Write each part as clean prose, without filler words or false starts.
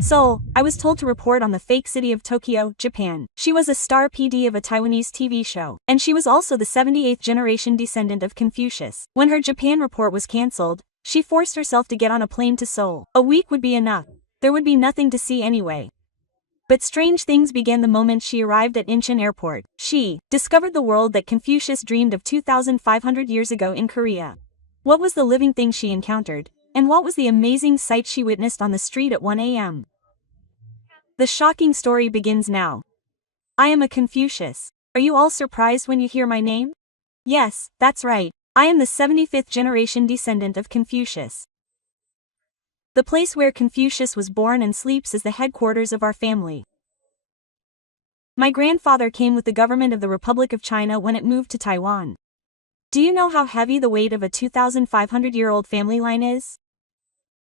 Seoul, I was told to report on the fake city of Tokyo, Japan. She was a star PD of a Taiwanese TV show, and she was also the 78th generation descendant of Confucius. When her Japan report was cancelled, she forced herself to get on a plane to Seoul. A week would be enough. There would be nothing to see anyway. But strange things began the moment she arrived at Incheon Airport. She discovered the world that Confucius dreamed of 2,500 years ago in Korea. What was the living thing she encountered? And what was the amazing sight she witnessed on the street at 1 a.m.? The shocking story begins now. I am a Confucius. Are you all surprised when you hear my name? Yes, that's right. I am the 75th generation descendant of Confucius. The place where Confucius was born and sleeps is the headquarters of our family. My grandfather came with the government of the Republic of China when it moved to Taiwan. Do you know how heavy the weight of a 2,500-year-old family line is?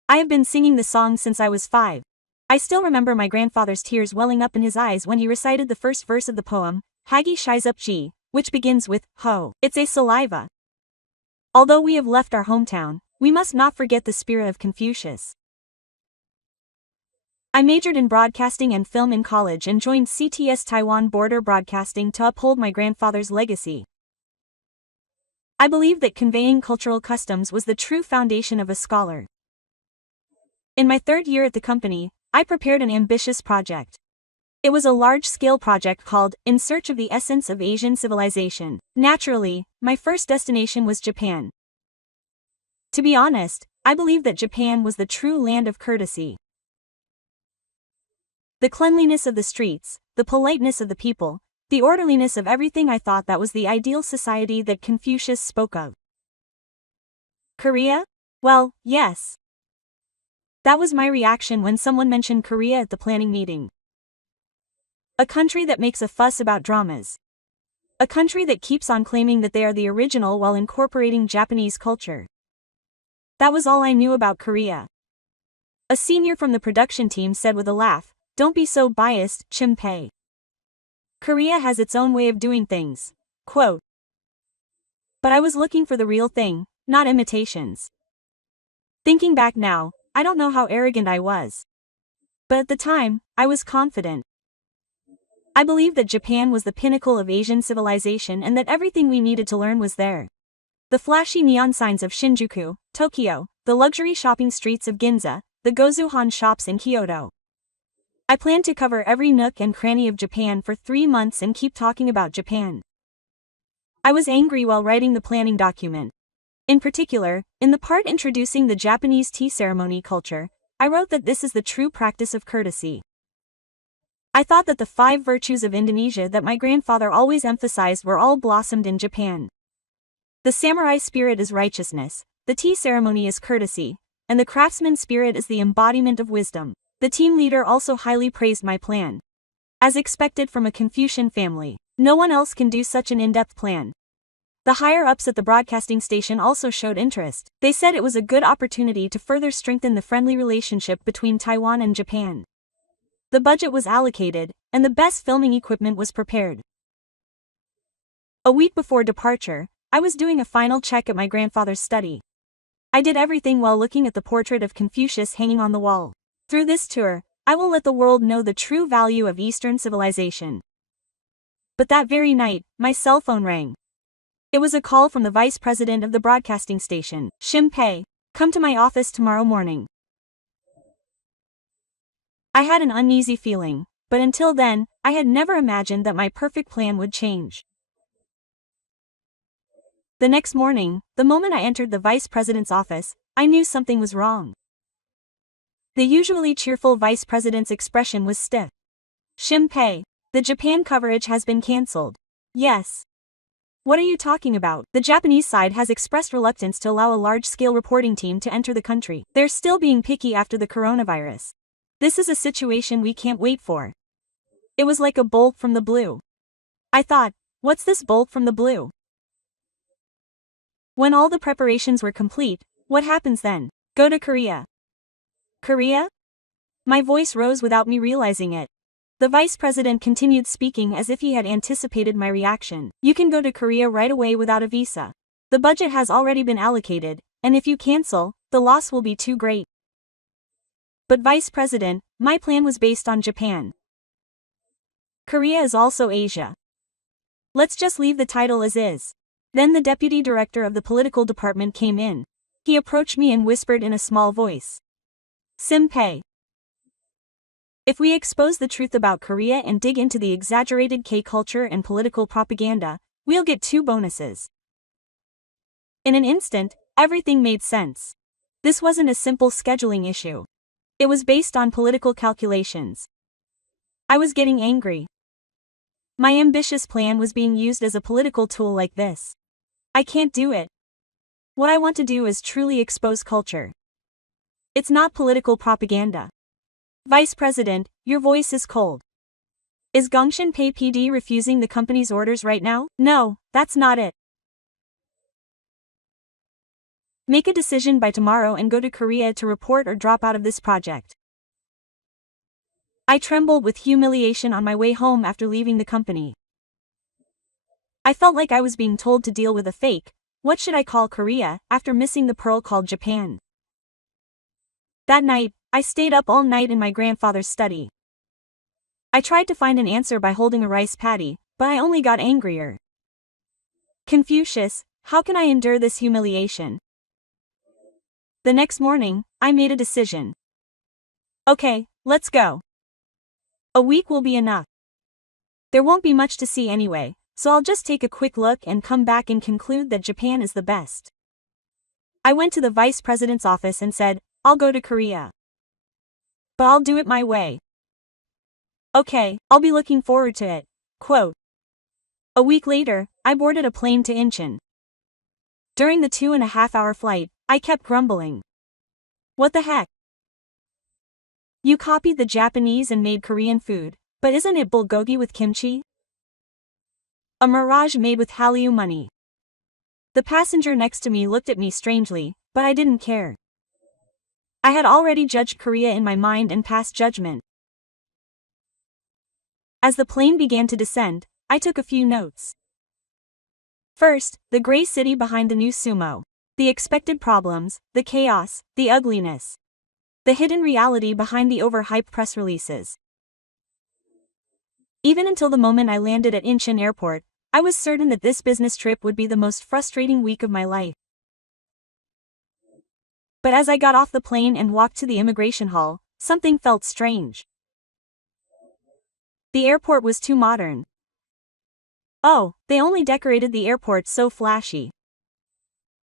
I have been singing the song since I was 5. I still remember my grandfather's tears welling up in his eyes when he recited the first verse of the poem, Hagi Shizup Ji, which begins with, Ho. It's a saliva. Although we have left our hometown, we must not forget the spirit of Confucius. I majored in broadcasting and film in college and joined CTS Taiwan Border Broadcasting to uphold my grandfather's legacy. I believe that conveying cultural customs was the true foundation of a scholar. In my third year at the company, I prepared an ambitious project. It was a large-scale project called In Search of the Essence of Asian Civilization. Naturally, my first destination was Japan. To be honest, I believe that Japan was the true land of courtesy. The cleanliness of the streets, the politeness of the people, the orderliness of everything, I thought that was the ideal society that Confucius spoke of. Korea? Well, yes. That was my reaction when someone mentioned Korea at the planning meeting. A country that makes a fuss about dramas. A country that keeps on claiming that they are the original while incorporating Japanese culture. That was all I knew about Korea. A senior from the production team said with a laugh, "Don't be so biased, Chimpei. Korea has its own way of doing things." Quote. But I was looking for the real thing, not imitations. Thinking back now, I don't know how arrogant I was. But at the time, I was confident. I believed that Japan was the pinnacle of Asian civilization and that everything we needed to learn was there. The flashy neon signs of Shinjuku, Tokyo, the luxury shopping streets of Ginza, the Gozuhan shops in Kyoto. I planned to cover every nook and cranny of Japan for 3 months and keep talking about Japan. I was angry while writing the planning document. In particular, in the part introducing the Japanese tea ceremony culture, I wrote that this is the true practice of courtesy. I thought that the 5 virtues of Indonesia that my grandfather always emphasized were all blossomed in Japan. The samurai spirit is righteousness, the tea ceremony is courtesy, and the craftsman spirit is the embodiment of wisdom. The team leader also highly praised my plan. As expected from a Confucian family, no one else can do such an in-depth plan. The higher-ups at the broadcasting station also showed interest. They said it was a good opportunity to further strengthen the friendly relationship between Taiwan and Japan. The budget was allocated, and the best filming equipment was prepared. A week before departure, I was doing a final check at my grandfather's study. I did everything while looking at the portrait of Confucius hanging on the wall. Through this tour, I will let the world know the true value of Eastern civilization. But that very night, my cell phone rang. It was a call from the vice president of the broadcasting station. "Chimpei, come to my office tomorrow morning." I had an uneasy feeling, but until then, I had never imagined that my perfect plan would change. The next morning, the moment I entered the vice president's office, I knew something was wrong. The usually cheerful vice president's expression was stiff. "Chimpei, the Japan coverage has been cancelled." "Yes. What are you talking about?" "The Japanese side has expressed reluctance to allow a large-scale reporting team to enter the country. They're still being picky after the coronavirus. This is a situation we can't wait for." It was like a bolt from the blue. I thought, what's this bolt from the blue? When all the preparations were complete, what happens then? Go to Korea. Korea? My voice rose without me realizing it. The vice president continued speaking as if he had anticipated my reaction. "You can go to Korea right away without a visa. The budget has already been allocated, and if you cancel, the loss will be too great." But Vice President, my plan was based on Japan. Korea is also Asia. Let's just leave the title as is. Then the deputy director of the political department came in. He approached me and whispered in a small voice. Simpei. If we expose the truth about Korea and dig into the exaggerated K-culture and political propaganda, we'll get 2 bonuses. In an instant, everything made sense. This wasn't a simple scheduling issue. It was based on political calculations. I was getting angry. My ambitious plan was being used as a political tool like this. I can't do it. What I want to do is truly expose culture. It's not political propaganda. Vice President, your voice is cold. Is Gongshinpei PD refusing the company's orders right now? No, that's not it. Make a decision by tomorrow and go to Korea to report or drop out of this project. I trembled with humiliation on my way home after leaving the company. I felt like I was being told to deal with a fake, what should I call Korea, after missing the pearl called Japan. That night, I stayed up all night in my grandfather's study. I tried to find an answer by holding a rice paddy, but I only got angrier. Confucius, how can I endure this humiliation? The next morning, I made a decision. Okay, let's go. A week will be enough. There won't be much to see anyway, so I'll just take a quick look and come back and conclude that Japan is the best. I went to the vice president's office and said, I'll go to Korea. But I'll do it my way. Okay, I'll be looking forward to it. Quote. A week later, I boarded a plane to Incheon. During the 2.5-hour flight, I kept grumbling. What the heck? You copied the Japanese and made Korean food, but isn't it bulgogi with kimchi? A mirage made with Hallyu money. The passenger next to me looked at me strangely, but I didn't care. I had already judged Korea in my mind and passed judgment. As the plane began to descend, I took a few notes. First, the gray city behind the new sumo. The expected problems, the chaos, the ugliness. The hidden reality behind the overhyped press releases. Even until the moment I landed at Incheon Airport, I was certain that this business trip would be the most frustrating week of my life. But as I got off the plane and walked to the immigration hall, something felt strange. The airport was too modern. Oh, they only decorated the airport so flashy.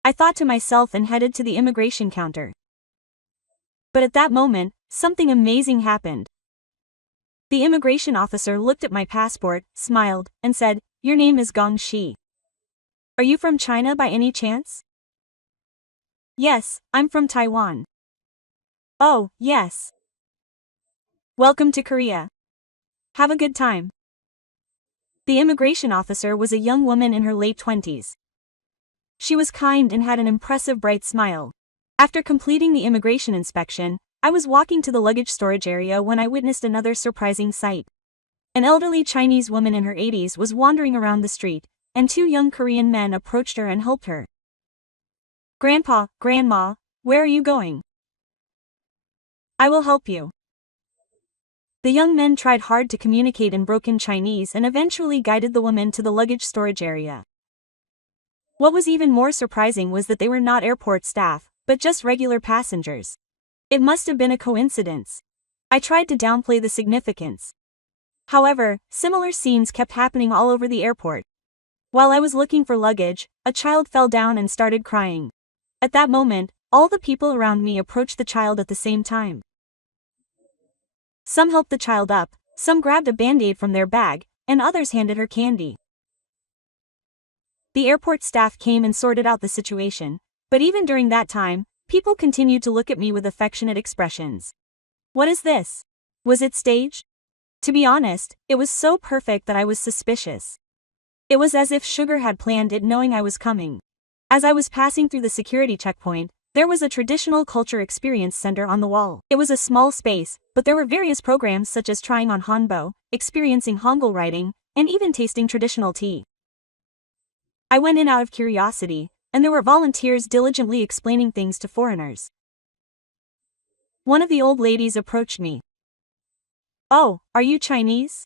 I thought to myself and headed to the immigration counter. But at that moment, something amazing happened. The immigration officer looked at my passport, smiled, and said, Your name is Gong Shi. Are you from China by any chance? Yes, I'm from Taiwan. Oh, yes. Welcome to Korea. Have a good time. The immigration officer was a young woman in her late 20s. She was kind and had an impressive bright smile. After completing the immigration inspection, I was walking to the luggage storage area when I witnessed another surprising sight. An elderly Chinese woman in her 80s was wandering around the street, and 2 young Korean men approached her and helped her. Grandpa, Grandma, where are you going? I will help you. The young men tried hard to communicate in broken Chinese and eventually guided the woman to the luggage storage area. What was even more surprising was that they were not airport staff, but just regular passengers. It must have been a coincidence. I tried to downplay the significance. However, similar scenes kept happening all over the airport. While I was looking for luggage, a child fell down and started crying. At that moment, all the people around me approached the child at the same time. Some helped the child up, some grabbed a band-aid from their bag, and others handed her candy. The airport staff came and sorted out the situation, but even during that time, people continued to look at me with affectionate expressions. What is this? Was it staged? To be honest, it was so perfect that I was suspicious. It was as if Sugar had planned it knowing I was coming. As I was passing through the security checkpoint, there was a traditional culture experience center on the wall. It was a small space, but there were various programs such as trying on Hanbo, experiencing Hangul writing, and even tasting traditional tea. I went in out of curiosity, and there were volunteers diligently explaining things to foreigners. One of the old ladies approached me. "Oh, are you Chinese?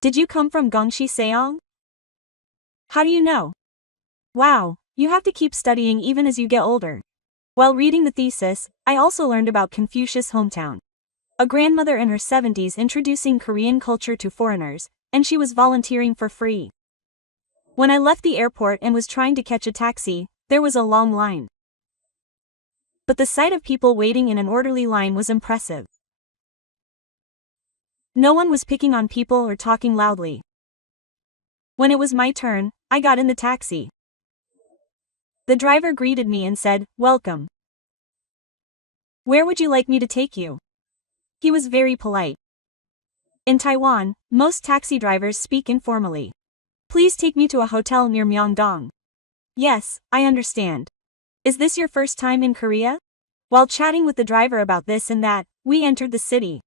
Did you come from Gongxi Seong? How do you know? Wow, you have to keep studying even as you get older." While reading the thesis, I also learned about Confucius' hometown. A grandmother in her 70s introducing Korean culture to foreigners, and she was volunteering for free. When I left the airport and was trying to catch a taxi, there was a long line. But the sight of people waiting in an orderly line was impressive. No one was picking on people or talking loudly. When it was my turn, I got in the taxi. The driver greeted me and said, "Welcome. Where would you like me to take you?" He was very polite. In Taiwan, most taxi drivers speak informally. "Please take me to a hotel near Myeongdong." "Yes, I understand. Is this your first time in Korea?" While chatting with the driver about this and that, we entered the city.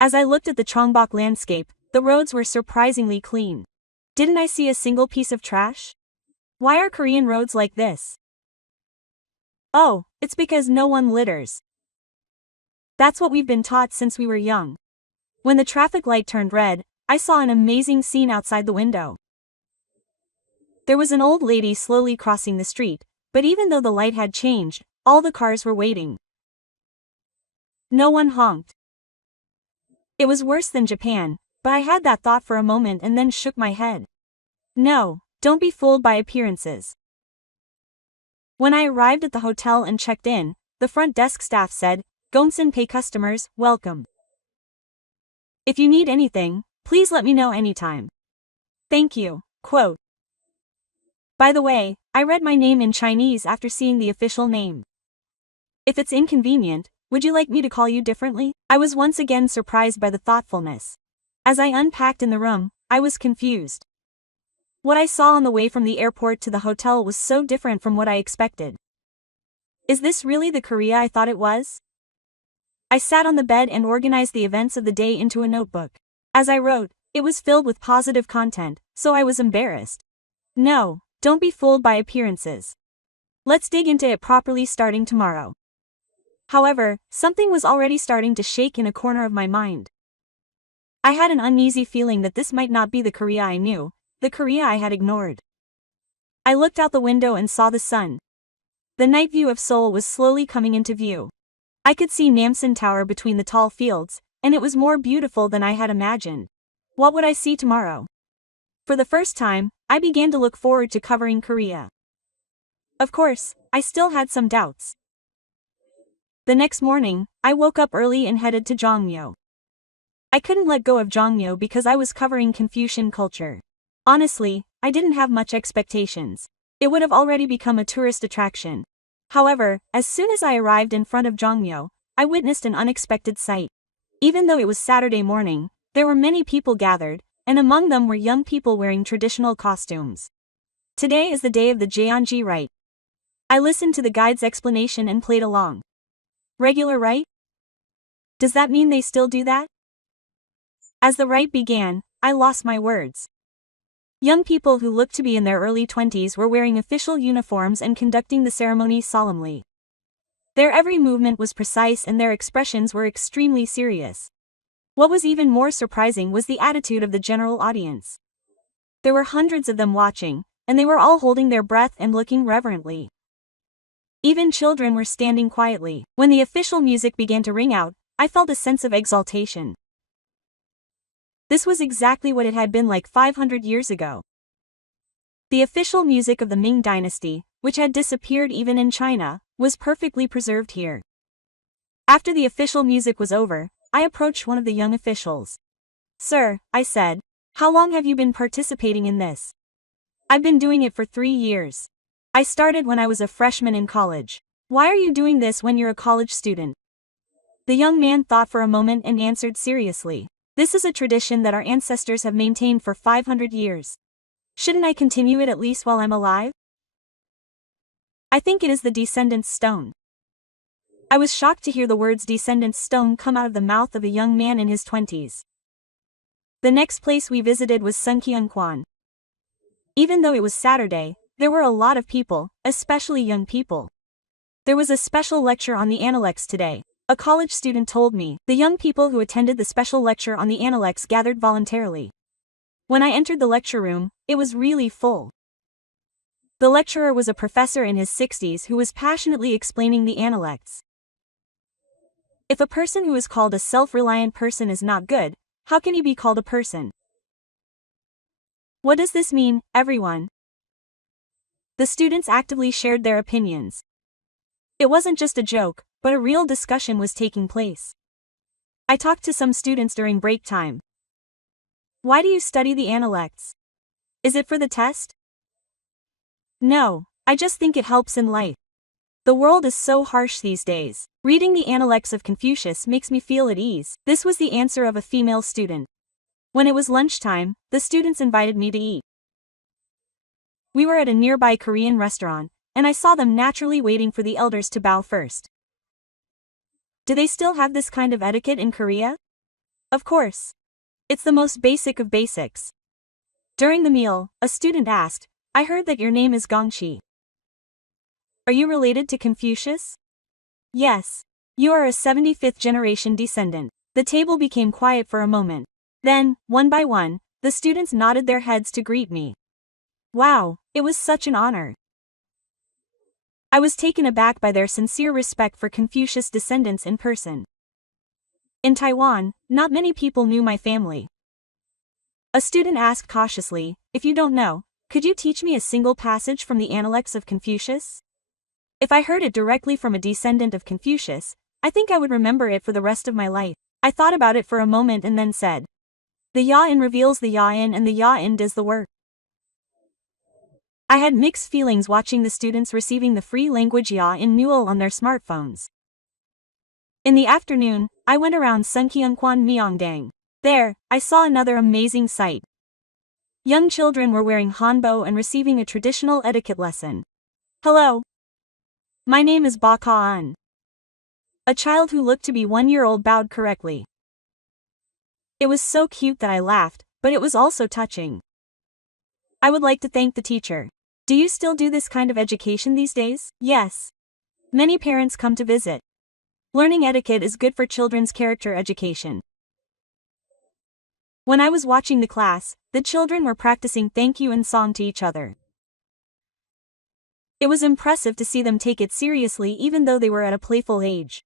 As I looked at the Cheongbok landscape, the roads were surprisingly clean. Didn't I see a single piece of trash? Why are Korean roads like this? Oh, it's because no one litters. That's what we've been taught since we were young. When the traffic light turned red, I saw an amazing scene outside the window. There was an old lady slowly crossing the street, but even though the light had changed, all the cars were waiting. No one honked. It was worse than Japan, but I had that thought for a moment and then shook my head. No, don't be fooled by appearances. When I arrived at the hotel and checked in, the front desk staff said, "Gongsun Pay customers, welcome. If you need anything, please let me know anytime. Thank you." Quote. By the way, I read my name in Chinese after seeing the official name. If it's inconvenient, would you like me to call you differently? I was once again surprised by the thoughtfulness. As I unpacked in the room, I was confused. What I saw on the way from the airport to the hotel was so different from what I expected. Is this really the Korea I thought it was? I sat on the bed and organized the events of the day into a notebook. As I wrote, it was filled with positive content, so I was embarrassed. No, don't be fooled by appearances. Let's dig into it properly starting tomorrow. However, something was already starting to shake in a corner of my mind. I had an uneasy feeling that this might not be the Korea I knew, the Korea I had ignored. I looked out the window and saw the sun. The night view of Seoul was slowly coming into view. I could see Namsan Tower between the tall fields, and it was more beautiful than I had imagined. What would I see tomorrow? For the first time, I began to look forward to covering Korea. Of course, I still had some doubts. The next morning, I woke up early and headed to Jongmyo. I couldn't let go of Jongmyo because I was covering Confucian culture. Honestly, I didn't have much expectations. It would have already become a tourist attraction. However, as soon as I arrived in front of Jongmyo, I witnessed an unexpected sight. Even though it was Saturday morning, there were many people gathered, and among them were young people wearing traditional costumes. Today is the day of the Jeonji rite. I listened to the guide's explanation and played along. Regular rite? Does that mean they still do that? As the rite began, I lost my words. Young people who looked to be in their early 20s were wearing official uniforms and conducting the ceremony solemnly. Their every movement was precise and their expressions were extremely serious. What was even more surprising was the attitude of the general audience. There were hundreds of them watching, and they were all holding their breath and looking reverently. Even children were standing quietly. When the official music began to ring out, I felt a sense of exaltation. This was exactly what it had been like 500 years ago. The official music of the Ming dynasty, which had disappeared even in China, was perfectly preserved here. After the official music was over, I approached one of the young officials. "Sir," I said, "how long have you been participating in this?" "I've been doing it for 3 years. I started when I was a freshman in college." "Why are you doing this when you're a college student?" The young man thought for a moment and answered seriously. "This is a tradition that our ancestors have maintained for 500 years. Shouldn't I continue it at least while I'm alive? I think it is the descendant's stone." I was shocked to hear the words descendant's stone come out of the mouth of a young man in his 20s. The next place we visited was Sunkyunkwan. Even though it was Saturday, there were a lot of people, especially young people. There was a special lecture on the Analects today. A college student told me. The young people who attended the special lecture on the Analects gathered voluntarily. When I entered the lecture room, it was really full. The lecturer was a professor in his 60s who was passionately explaining the Analects. If a person who is called a self-reliant person is not good, how can he be called a person? What does this mean, everyone? The students actively shared their opinions. It wasn't just a joke, but a real discussion was taking place. I talked to some students during break time. Why do you study the Analects? Is it for the test? No, I just think it helps in life. The world is so harsh these days. Reading the Analects of Confucius makes me feel at ease. This was the answer of a female student. When it was lunchtime, the students invited me to eat. We were at a nearby Korean restaurant, and I saw them naturally waiting for the elders to bow first. Do they still have this kind of etiquette in Korea? Of course. It's the most basic of basics. During the meal, a student asked, "I heard that your name is Gongchi. Are you related to Confucius?" Yes. You are a 75th generation descendant. The table became quiet for a moment. Then, one by one, the students nodded their heads to greet me. Wow, it was such an honor. I was taken aback by their sincere respect for Confucius descendants in person. In Taiwan, not many people knew my family. A student asked cautiously, "If you don't know, could you teach me a single passage from the Analects of Confucius?" If I heard it directly from a descendant of Confucius, I think I would remember it for the rest of my life. I thought about it for a moment and then said, "The Ya-in reveals the Ya-in and the Ya-in does the work." I had mixed feelings watching the students receiving the free language Ya-in Newell on their smartphones. In the afternoon, I went around Sunkyunkwan Myeongdang. There, I saw another amazing sight. Young children were wearing hanbok and receiving a traditional etiquette lesson. "Hello. My name is Ba Ka-an." A child who looked to be 1-year-old bowed correctly. It was so cute that I laughed, but it was also touching. I would like to thank the teacher. Do you still do this kind of education these days? Yes. Many parents come to visit. Learning etiquette is good for children's character education. When I was watching the class, the children were practicing thank you and song to each other. It was impressive to see them take it seriously even though they were at a playful age.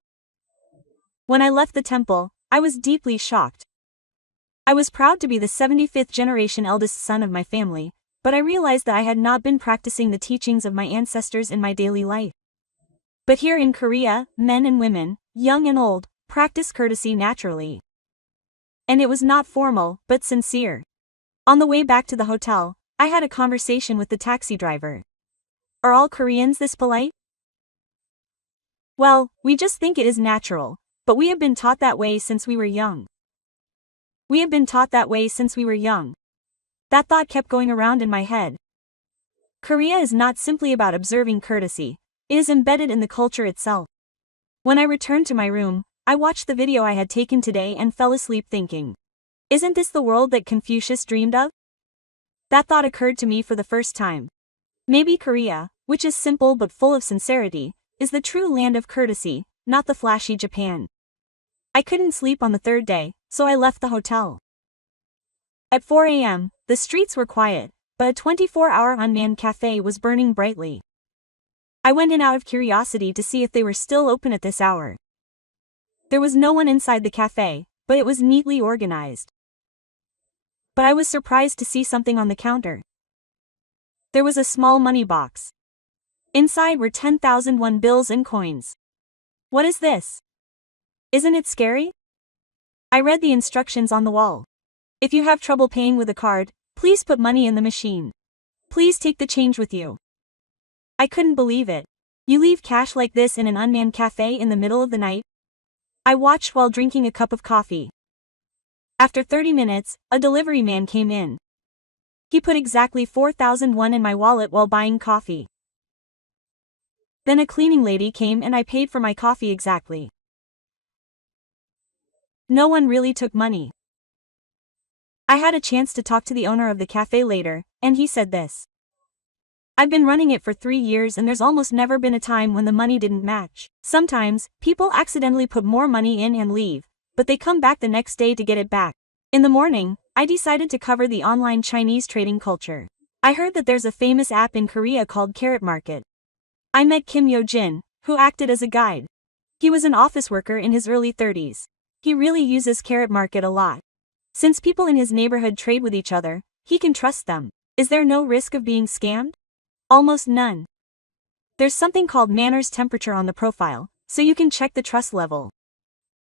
When I left the temple, I was deeply shocked. I was proud to be the 75th generation eldest son of my family, but I realized that I had not been practicing the teachings of my ancestors in my daily life. But here in Korea, men and women, young and old, practice courtesy naturally. And it was not formal, but sincere. On the way back to the hotel, I had a conversation with the taxi driver. Are all Koreans this polite? Well, we just think it is natural, but we have been taught that way since we were young. We have been taught that way since we were young. That thought kept going around in my head. Korea is not simply about observing courtesy, it is embedded in the culture itself. When I returned to my room, I watched the video I had taken today and fell asleep thinking, isn't this the world that Confucius dreamed of? That thought occurred to me for the first time. Maybe Korea, which is simple but full of sincerity, is the true land of courtesy, not the flashy Japan. I couldn't sleep on the third day, so I left the hotel. At 4 a.m., the streets were quiet, but a 24-hour unmanned cafe was burning brightly. I went in out of curiosity to see if they were still open at this hour. There was no one inside the cafe, but it was neatly organized. But I was surprised to see something on the counter. There was a small money box. Inside were 10,000 won bills and coins. What is this? Isn't it scary? I read the instructions on the wall. If you have trouble paying with a card, please put money in the machine. Please take the change with you. I couldn't believe it. You leave cash like this in an unmanned cafe in the middle of the night? I watched while drinking a cup of coffee. After 30 minutes, a delivery man came in. He put exactly 4,000 won in my wallet while buying coffee. Then a cleaning lady came and I paid for my coffee exactly. No one really took money. I had a chance to talk to the owner of the cafe later, and he said this. I've been running it for 3 years and there's almost never been a time when the money didn't match. Sometimes, people accidentally put more money in and leave, but they come back the next day to get it back. In the morning, I decided to cover the online Chinese trading culture. I heard that there's a famous app in Korea called Carrot Market. I met Kim Yo-jin, who acted as a guide. He was an office worker in his early 30s. He really uses Carrot Market a lot. Since people in his neighborhood trade with each other, he can trust them. Is there no risk of being scammed? Almost none. There's something called manners temperature on the profile, so you can check the trust level.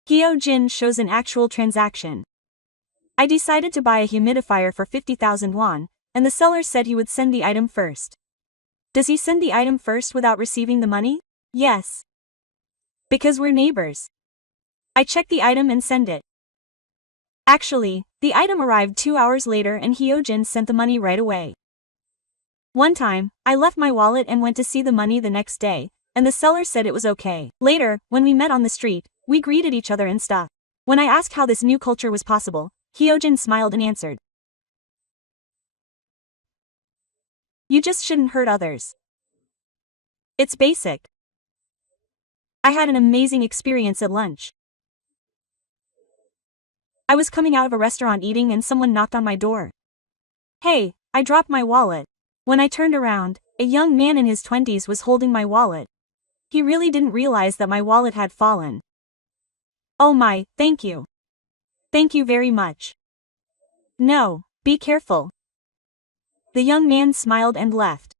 Hyo-jin shows an actual transaction. I decided to buy a humidifier for 50,000 won, and the seller said he would send the item first. Does he send the item first without receiving the money? Yes. Because we're neighbors. I check the item and send it. Actually, the item arrived 2 hours later and Hyo-jin sent the money right away. One time, I left my wallet and went to see the money the next day, and the seller said it was okay. Later, when we met on the street, we greeted each other and stuff. When I asked how this new culture was possible, Hyo-jin smiled and answered, "You just shouldn't hurt others. It's basic." I had an amazing experience at lunch. I was coming out of a restaurant eating and someone knocked on my door. Hey, I dropped my wallet. When I turned around, a young man in his 20s was holding my wallet. He really didn't realize that my wallet had fallen. Oh my, thank you. Thank you very much. No, be careful. The young man smiled and left.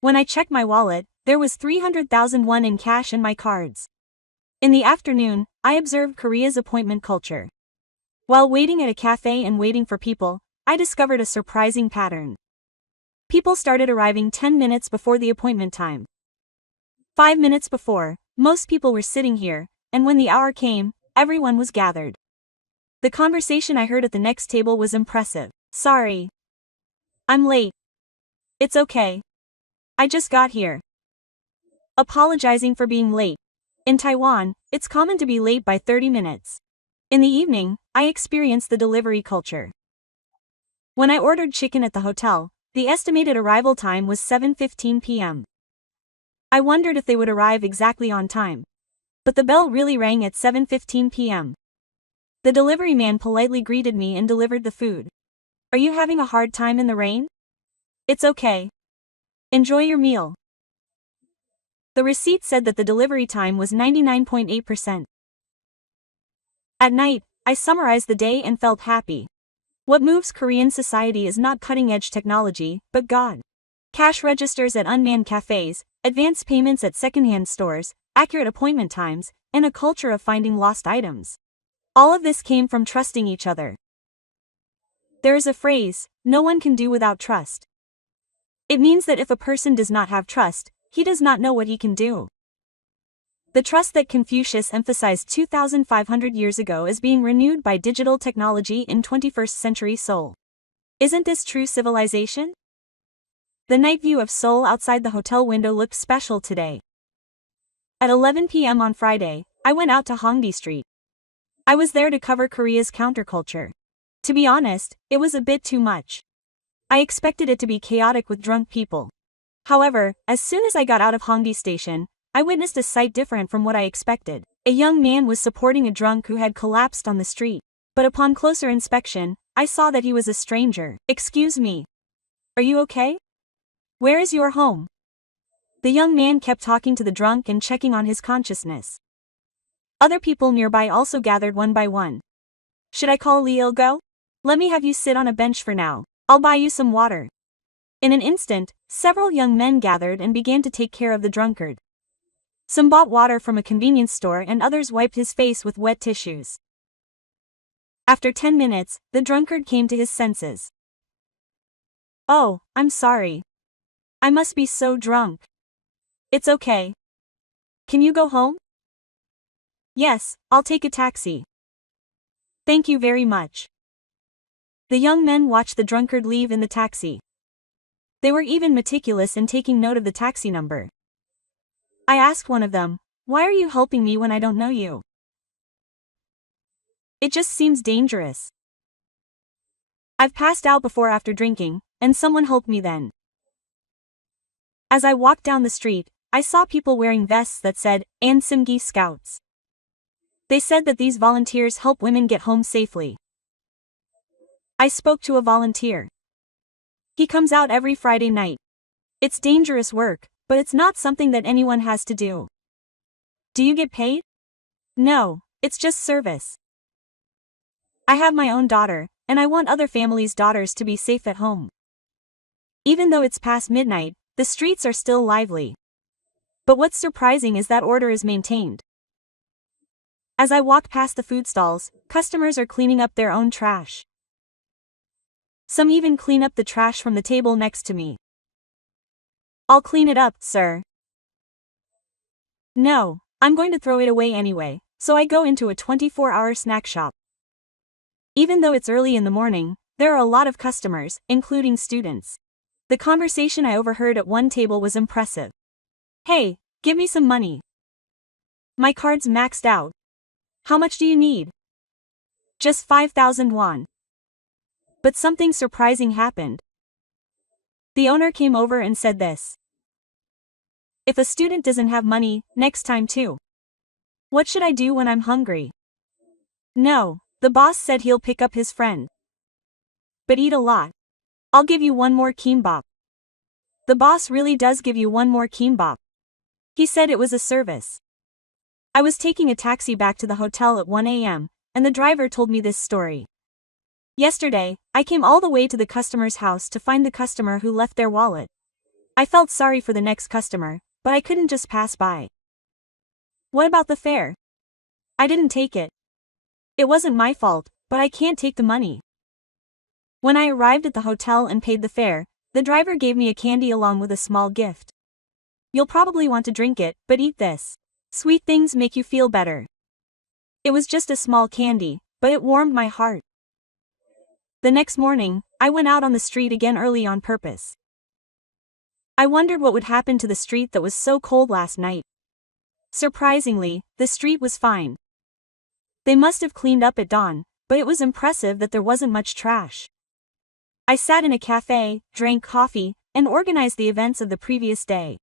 When I checked my wallet, there was 300,000 won in cash and my cards. In the afternoon, I observed Korea's appointment culture. While waiting at a cafe and waiting for people, I discovered a surprising pattern. People started arriving 10 minutes before the appointment time. 5 minutes before, most people were sitting here, and when the hour came, everyone was gathered. The conversation I heard at the next table was impressive. Sorry. I'm late. It's okay. I just got here. Apologizing for being late. In Taiwan, it's common to be late by 30 minutes. In the evening, I experienced the delivery culture. When I ordered chicken at the hotel, the estimated arrival time was 7:15 p.m. I wondered if they would arrive exactly on time. But the bell really rang at 7:15 p.m. The delivery man politely greeted me and delivered the food. Are you having a hard time in the rain? It's okay. Enjoy your meal. The receipt said that the delivery time was 99.8%. At night, I summarized the day and felt happy. What moves Korean society is not cutting-edge technology, but God. Cash registers at unmanned cafes, advance payments at secondhand stores, accurate appointment times, and a culture of finding lost items. All of this came from trusting each other. There is a phrase, no one can do without trust. It means that if a person does not have trust, he does not know what he can do. The trust that Confucius emphasized 2,500 years ago is being renewed by digital technology in 21st century Seoul. Isn't this true civilization? The night view of Seoul outside the hotel window looked special today. At 11 p.m. on Friday, I went out to Hongdae Street. I was there to cover Korea's counterculture. To be honest, it was a bit too much. I expected it to be chaotic with drunk people. However, as soon as I got out of Hongdae Station, I witnessed a sight different from what I expected. A young man was supporting a drunk who had collapsed on the street. But upon closer inspection, I saw that he was a stranger. Excuse me. Are you okay? Where is your home? The young man kept talking to the drunk and checking on his consciousness. Other people nearby also gathered one by one. Should I call Lee Il-go? Let me have you sit on a bench for now. I'll buy you some water. In an instant, several young men gathered and began to take care of the drunkard. Some bought water from a convenience store and others wiped his face with wet tissues. After 10 minutes, the drunkard came to his senses. Oh, I'm sorry. I must be so drunk. It's okay. Can you go home? Yes, I'll take a taxi. Thank you very much. The young men watched the drunkard leave in the taxi. They were even meticulous in taking note of the taxi number. I asked one of them, "Why are you helping me when I don't know you?" It just seems dangerous. I've passed out before after drinking, and someone helped me then. As I walked down the street, I saw people wearing vests that said, Ansimgi Scouts. They said that these volunteers help women get home safely. I spoke to a volunteer. He comes out every Friday night. It's dangerous work, but it's not something that anyone has to do. Do you get paid? No, it's just service. I have my own daughter, and I want other families' daughters to be safe at home. Even though it's past midnight, the streets are still lively. But what's surprising is that order is maintained. As I walk past the food stalls, customers are cleaning up their own trash. Some even clean up the trash from the table next to me. I'll clean it up, sir. No, I'm going to throw it away anyway, so I go into a 24-hour snack shop. Even though it's early in the morning, there are a lot of customers, including students. The conversation I overheard at one table was impressive. Hey, give me some money. My card's maxed out. How much do you need? Just 5,000 won. But something surprising happened. The owner came over and said this. If a student doesn't have money, next time too. What should I do when I'm hungry? No, the boss said he'll pick up his friend. But eat a lot. I'll give you one more kimbap. The boss really does give you one more kimbap. He said it was a service. I was taking a taxi back to the hotel at 1 a.m., and the driver told me this story. Yesterday, I came all the way to the customer's house to find the customer who left their wallet. I felt sorry for the next customer, but I couldn't just pass by. What about the fare? I didn't take it. It wasn't my fault, but I can't take the money. When I arrived at the hotel and paid the fare, the driver gave me a candy along with a small gift. You'll probably want to drink it, but eat this. Sweet things make you feel better. It was just a small candy, but it warmed my heart. The next morning, I went out on the street again early on purpose. I wondered what would happen to the street that was so cold last night. Surprisingly, the street was fine. They must have cleaned up at dawn, but it was impressive that there wasn't much trash. I sat in a cafe, drank coffee, and organized the events of the previous day.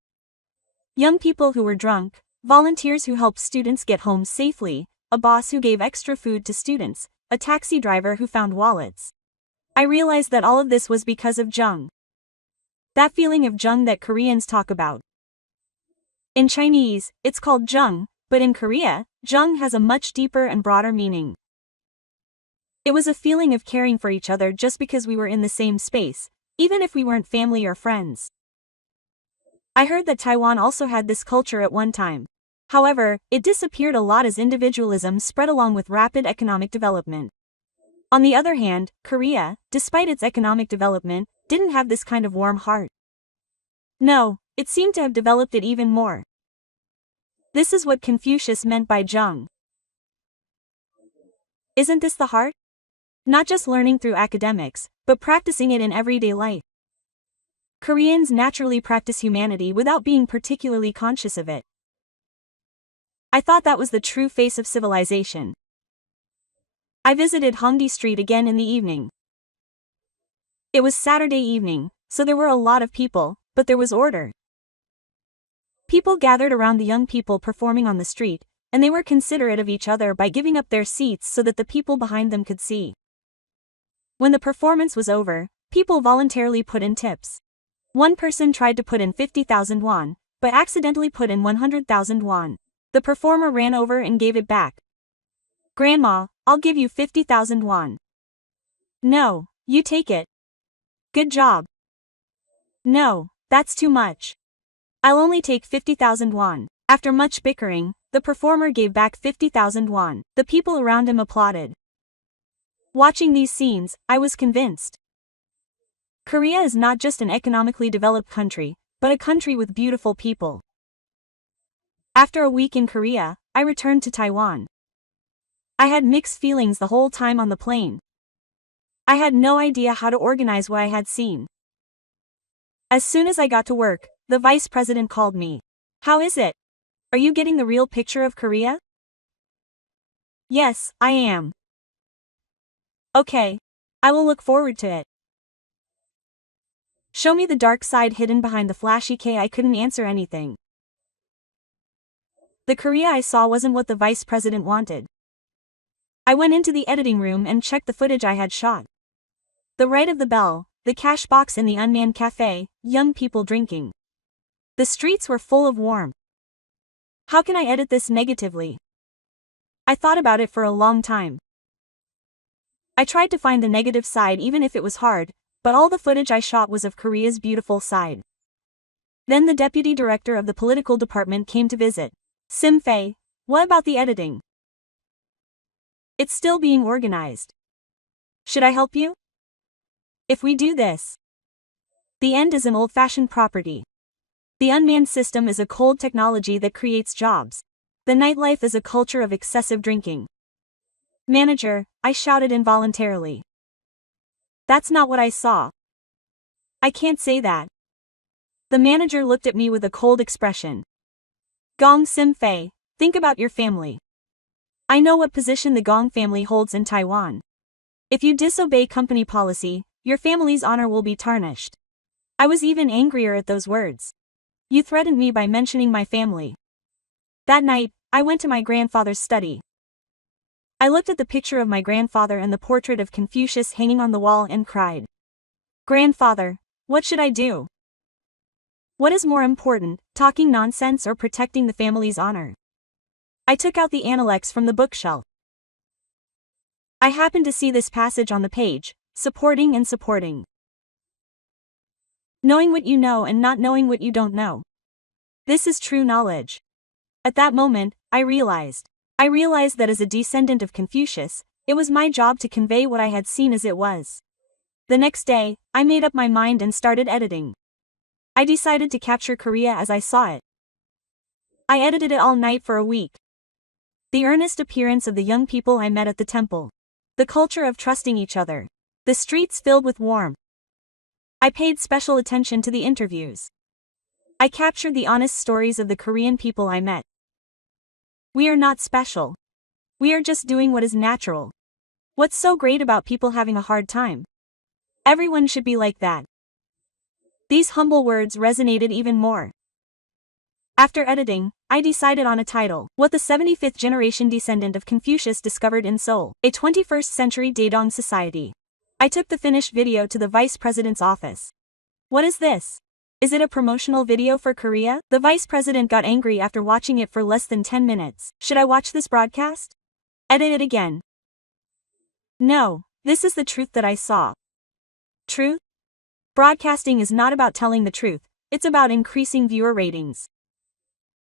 Young people who were drunk, volunteers who helped students get home safely, a boss who gave extra food to students, a taxi driver who found wallets. I realized that all of this was because of jung. That feeling of jung that Koreans talk about. In Chinese, it's called jung, but in Korea, jung has a much deeper and broader meaning. It was a feeling of caring for each other just because we were in the same space, even if we weren't family or friends. I heard that Taiwan also had this culture at one time. However, it disappeared a lot as individualism spread along with rapid economic development. On the other hand, Korea, despite its economic development, didn't have this kind of warm heart. No, it seemed to have developed it even more. This is what Confucius meant by jung. Isn't this the heart? Not just learning through academics, but practicing it in everyday life. Koreans naturally practice humanity without being particularly conscious of it. I thought that was the true face of civilization. I visited Hongdae Street again in the evening. It was Saturday evening, so there were a lot of people, but there was order. People gathered around the young people performing on the street, and they were considerate of each other by giving up their seats so that the people behind them could see. When the performance was over, people voluntarily put in tips. One person tried to put in 50,000 won, but accidentally put in 100,000 won. The performer ran over and gave it back. Grandma, I'll give you 50,000 won. No, you take it. Good job. No, that's too much. I'll only take 50,000 won. After much bickering, the performer gave back 50,000 won. The people around him applauded. Watching these scenes, I was convinced. Korea is not just an economically developed country, but a country with beautiful people. After a week in Korea, I returned to Taiwan. I had mixed feelings the whole time on the plane. I had no idea how to organize what I had seen. As soon as I got to work, the vice president called me. How is it? Are you getting the real picture of Korea? Yes, I am. Okay. I will look forward to it. Show me the dark side hidden behind the flashy K. I couldn't answer anything. The Korea I saw wasn't what the vice president wanted. I went into the editing room and checked the footage I had shot. The right of the bell, the cash box in the unmanned cafe, young people drinking. The streets were full of warmth. How can I edit this negatively? I thought about it for a long time. I tried to find the negative side even if it was hard, but all the footage I shot was of Korea's beautiful side. Then the deputy director of the political department came to visit. Sim Fei, what about the editing? It's still being organized. Should I help you? If we do this. The end is an old-fashioned property. The unmanned system is a cold technology that creates jobs. The nightlife is a culture of excessive drinking. Manager, I shouted involuntarily. That's not what I saw. I can't say that. The manager looked at me with a cold expression. Gong Sim Fei, think about your family. I know what position the Gong family holds in Taiwan. If you disobey company policy, your family's honor will be tarnished. I was even angrier at those words. You threatened me by mentioning my family. That night, I went to my grandfather's study. I looked at the picture of my grandfather and the portrait of Confucius hanging on the wall and cried. Grandfather, what should I do? What is more important, talking nonsense or protecting the family's honor? I took out the Analects from the bookshelf. I happened to see this passage on the page, supporting and supporting. Knowing what you know and not knowing what you don't know. This is true knowledge. At that moment, I realized that as a descendant of Confucius, it was my job to convey what I had seen as it was. The next day, I made up my mind and started editing. I decided to capture Korea as I saw it. I edited it all night for a week. The earnest appearance of the young people I met at the temple. The culture of trusting each other. The streets filled with warmth. I paid special attention to the interviews. I captured the honest stories of the Korean people I met. We are not special. We are just doing what is natural. What's so great about people having a hard time? Everyone should be like that. These humble words resonated even more. After editing, I decided on a title, What the 75th Generation Descendant of Confucius Discovered in Seoul, a 21st Century Daedong Society. I took the finished video to the Vice President's office. What is this? Is it a promotional video for Korea? The Vice President got angry after watching it for less than 10 minutes. Should I watch this broadcast? Edit it again. No, this is the truth that I saw. Truth? Broadcasting is not about telling the truth, it's about increasing viewer ratings.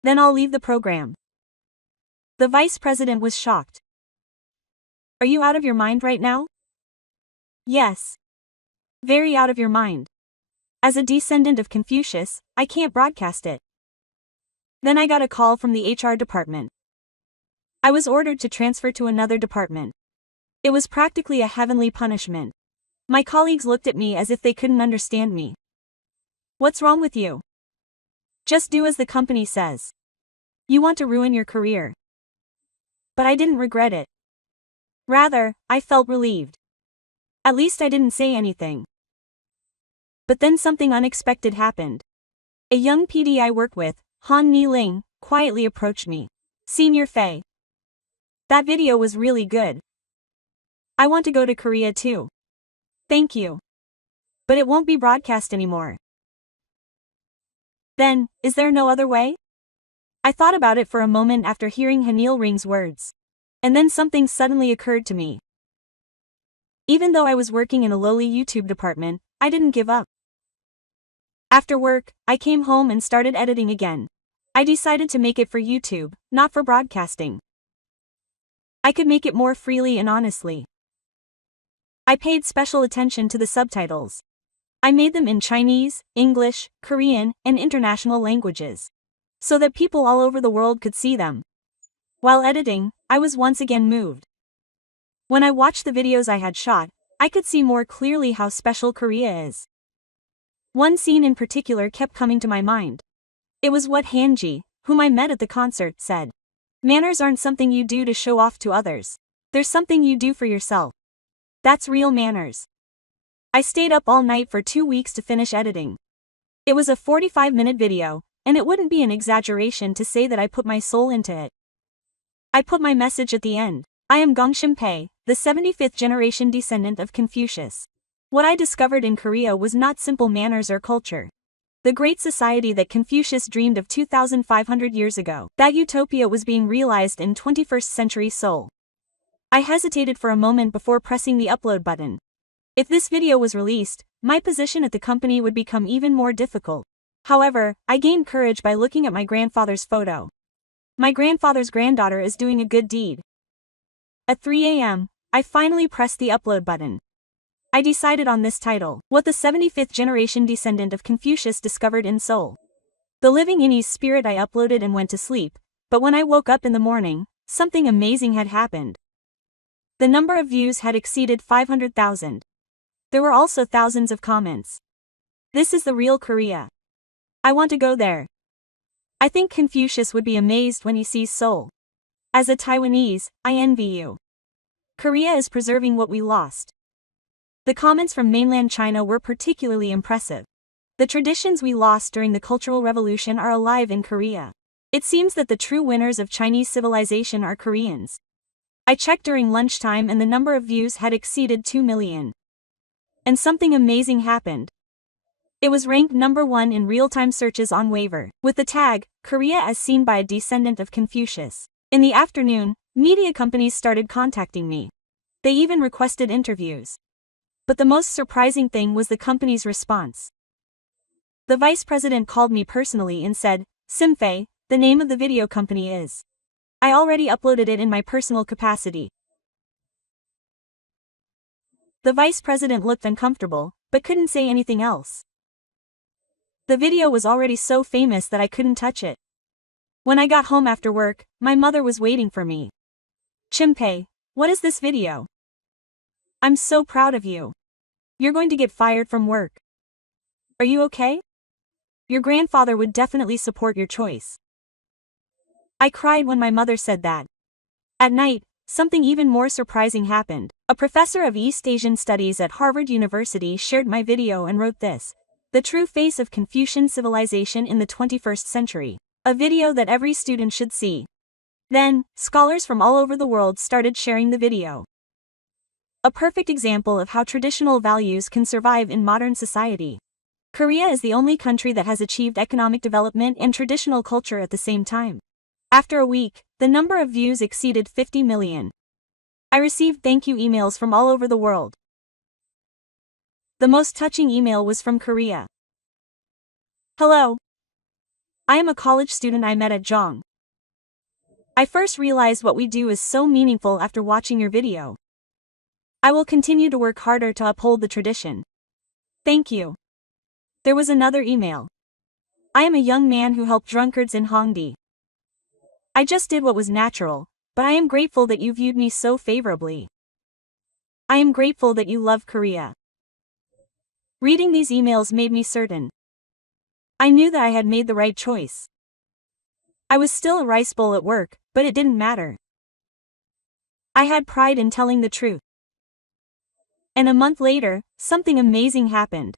Then I'll leave the program. The Vice President was shocked. Are you out of your mind right now? Yes. Very out of your mind. As a descendant of Confucius, I can't broadcast it. Then I got a call from the HR department. I was ordered to transfer to another department. It was practically a heavenly punishment. My colleagues looked at me as if they couldn't understand me. What's wrong with you? Just do as the company says. You want to ruin your career. But I didn't regret it. Rather, I felt relieved. At least I didn't say anything. But then something unexpected happened. A young PD I work with, Han Ni Ling, quietly approached me. Senior Fei. That video was really good. I want to go to Korea too. Thank you. But it won't be broadcast anymore. Then, is there no other way? I thought about it for a moment after hearing Hanil Ring's words. And then something suddenly occurred to me. Even though I was working in a lowly YouTube department, I didn't give up. After work, I came home and started editing again. I decided to make it for YouTube, not for broadcasting. I could make it more freely and honestly. I paid special attention to the subtitles. I made them in Chinese, English, Korean, and international languages, so that people all over the world could see them. While editing, I was once again moved. When I watched the videos I had shot, I could see more clearly how special Korea is. One scene in particular kept coming to my mind. It was what Hanji, whom I met at the concert, said. Manners aren't something you do to show off to others. They're something you do for yourself. That's real manners. I stayed up all night for 2 weeks to finish editing. It was a 45-minute video, and it wouldn't be an exaggeration to say that I put my soul into it. I put my message at the end. I am Gong Ximpei, the 75th generation descendant of Confucius. What I discovered in Korea was not simple manners or culture. The great society that Confucius dreamed of 2,500 years ago, that utopia was being realized in 21st century Seoul. I hesitated for a moment before pressing the upload button. If this video was released, my position at the company would become even more difficult. However, I gained courage by looking at my grandfather's photo. My grandfather's granddaughter is doing a good deed. At 3 a.m., I finally pressed the upload button. I decided on this title, What the 75th Generation Descendant of Confucius Discovered in Seoul. The living in his spirit, I uploaded and went to sleep, but when I woke up in the morning, something amazing had happened. The number of views had exceeded 500,000. There were also thousands of comments. This is the real Korea. I want to go there. I think Confucius would be amazed when he sees Seoul. As a Taiwanese, I envy you. Korea is preserving what we lost. The comments from mainland China were particularly impressive. The traditions we lost during the Cultural Revolution are alive in Korea. It seems that the true winners of Chinese civilization are Koreans. I checked during lunchtime and the number of views had exceeded 2 million. And something amazing happened. It was ranked number 1 in real-time searches on Waiver, with the tag, Korea as seen by a descendant of Confucius. In the afternoon, media companies started contacting me. They even requested interviews. But the most surprising thing was the company's response. The vice president called me personally and said, Ximpei, the name of the video company is. I already uploaded it in my personal capacity. The vice president looked uncomfortable, but couldn't say anything else. The video was already so famous that I couldn't touch it. When I got home after work, my mother was waiting for me. Ximpei, what is this video? I'm so proud of you. You're going to get fired from work. Are you okay? Your grandfather would definitely support your choice. I cried when my mother said that. At night, something even more surprising happened. A professor of East Asian Studies at Harvard University shared my video and wrote this, The True Face of Confucian Civilization in the 21st Century, a video that every student should see. Then, scholars from all over the world started sharing the video. A perfect example of how traditional values can survive in modern society. Korea is the only country that has achieved economic development and traditional culture at the same time. After a week, the number of views exceeded 50 million. I received thank you emails from all over the world. The most touching email was from Korea. Hello. I am a college student I met at Zhong. I first realized what we do is so meaningful after watching your video. I will continue to work harder to uphold the tradition. Thank you. There was another email. I am a young man who helped drunkards in Hongdae. I just did what was natural, but I am grateful that you viewed me so favorably. I am grateful that you love Korea. Reading these emails made me certain. I knew that I had made the right choice. I was still a rice bowl at work, but it didn't matter. I had pride in telling the truth. And a month later, something amazing happened.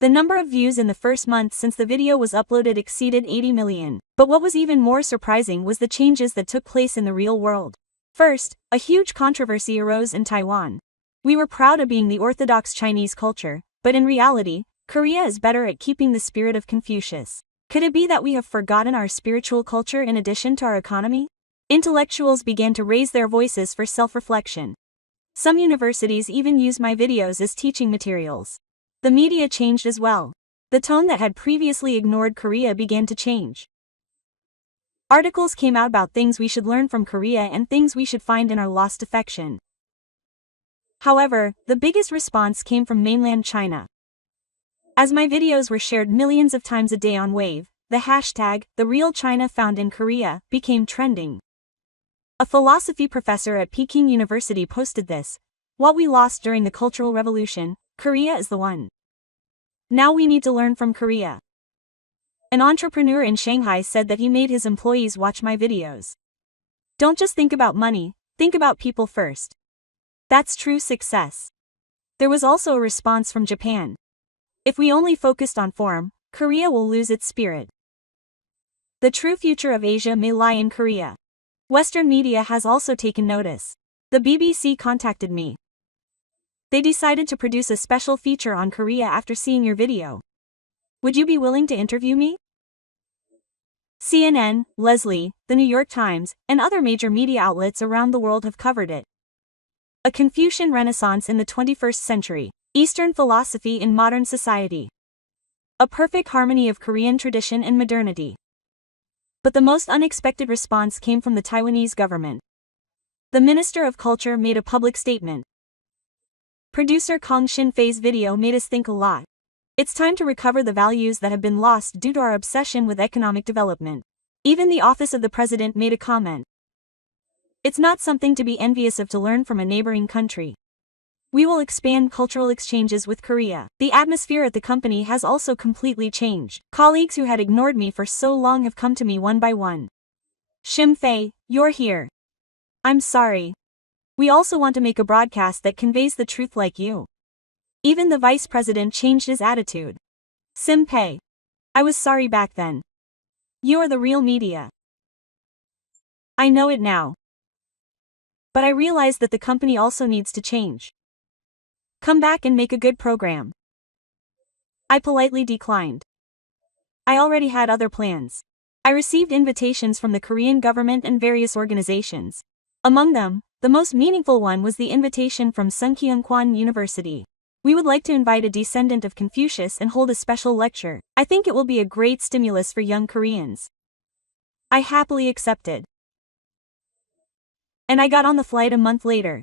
The number of views in the first month since the video was uploaded exceeded 80 million. But what was even more surprising was the changes that took place in the real world. First, a huge controversy arose in Taiwan. We were proud of being the orthodox Chinese culture, but in reality, Korea is better at keeping the spirit of Confucius. Could it be that we have forgotten our spiritual culture in addition to our economy? Intellectuals began to raise their voices for self-reflection. Some universities even use my videos as teaching materials. The media changed as well. The tone that had previously ignored Korea began to change. Articles came out about things we should learn from Korea and things we should find in our lost affection. However, the biggest response came from mainland China. As my videos were shared millions of times a day on Wave, the hashtag, The Real China Found in Korea, became trending. A philosophy professor at Peking University posted this, What we lost during the Cultural Revolution, Korea is the one. Now we need to learn from Korea. An entrepreneur in Shanghai said that he made his employees watch my videos. Don't just think about money, think about people first. That's true success. There was also a response from Japan. If we only focused on form, Korea will lose its spirit. The true future of Asia may lie in Korea. Western media has also taken notice. The BBC contacted me. They decided to produce a special feature on Korea after seeing your video. Would you be willing to interview me? CNN, Leslie, The New York Times, and other major media outlets around the world have covered it. A Confucian Renaissance in the 21st century. Eastern philosophy in modern society. A perfect harmony of Korean tradition and modernity. But the most unexpected response came from the Taiwanese government. The Minister of Culture made a public statement. Producer Kong Shin-fei's video made us think a lot. It's time to recover the values that have been lost due to our obsession with economic development. Even the office of the president made a comment. It's not something to be envious of to learn from a neighboring country. We will expand cultural exchanges with Korea. The atmosphere at the company has also completely changed. Colleagues who had ignored me for so long have come to me one by one. Shin-fei, you're here. I'm sorry. We also want to make a broadcast that conveys the truth like you. Even the vice president changed his attitude. Shin-fei. I was sorry back then. You are the real media. I know it now. But I realize that the company also needs to change. Come back and make a good program. I politely declined. I already had other plans. I received invitations from the Korean government and various organizations. Among them, the most meaningful one was the invitation from Sungkyunkwan University. We would like to invite a descendant of Confucius and hold a special lecture. I think it will be a great stimulus for young Koreans. I happily accepted. And I got on the flight a month later.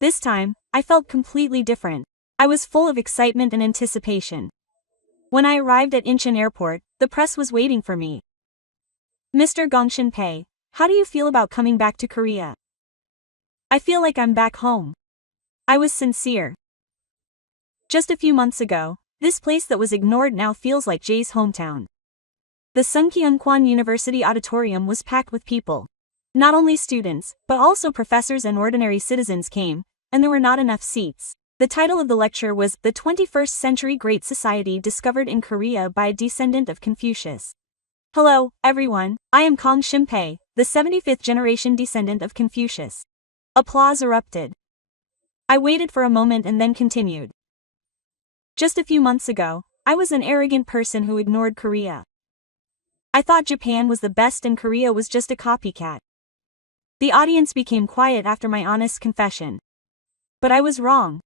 This time, I felt completely different. I was full of excitement and anticipation. When I arrived at Incheon Airport, the press was waiting for me. Mr. Gong Shin-pei, how do you feel about coming back to Korea? I feel like I'm back home. I was sincere. Just a few months ago, this place that was ignored now feels like Jay's hometown. The Sungkyunkwan University auditorium was packed with people. Not only students, but also professors and ordinary citizens came, and there were not enough seats. The title of the lecture was The 21st Century Great Society Discovered in Korea by a Descendant of Confucius. Hello, everyone, I am Kong Shin-pei, the 75th generation descendant of Confucius. Applause erupted. I waited for a moment and then continued. Just a few months ago, I was an arrogant person who ignored Korea. I thought Japan was the best and Korea was just a copycat. The audience became quiet after my honest confession. But I was wrong.